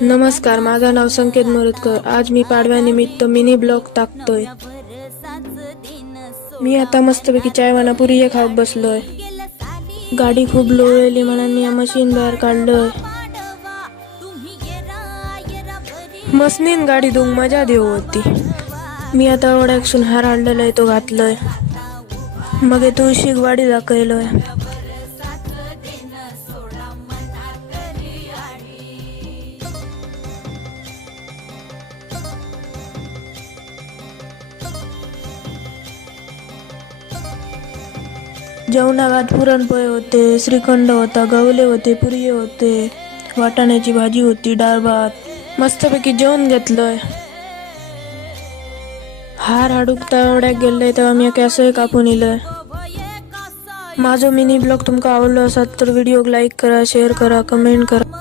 नमस्कार, माझं नाव संकेत मोरतकर. आज मी पाडव्यानिमित्त मिनी ब्लॉग टाकतोय. मी आता मस्तपैकी चायवाना पुरी हे खात बसलोय. गाडी खूप लोळलेली म्हणून मी मशीन बाहेर काढलंय. मसनीन गाडी धुवून मजा देऊ होती. मी आता ओढ्याकसून हार आणलेलाय तो घातलोय. मग तुळशीक वाडी दाखयलोय. जेवणात पुरणपोळे होते, श्रीखंड होता, गवले होते, पुरी होते, वाटाण्याची भाजी होती, डाळ भात. मस्तपैकी जेवण घेतलंय. हार हाडूक एवढ्याक गेलंय तेव्हा मी कॅसोय कापून इलय. माझो मिनी ब्लॉग तुमका आवडलो असत तर व्हिडिओ लाईक करा, शेअर करा, कमेंट करा.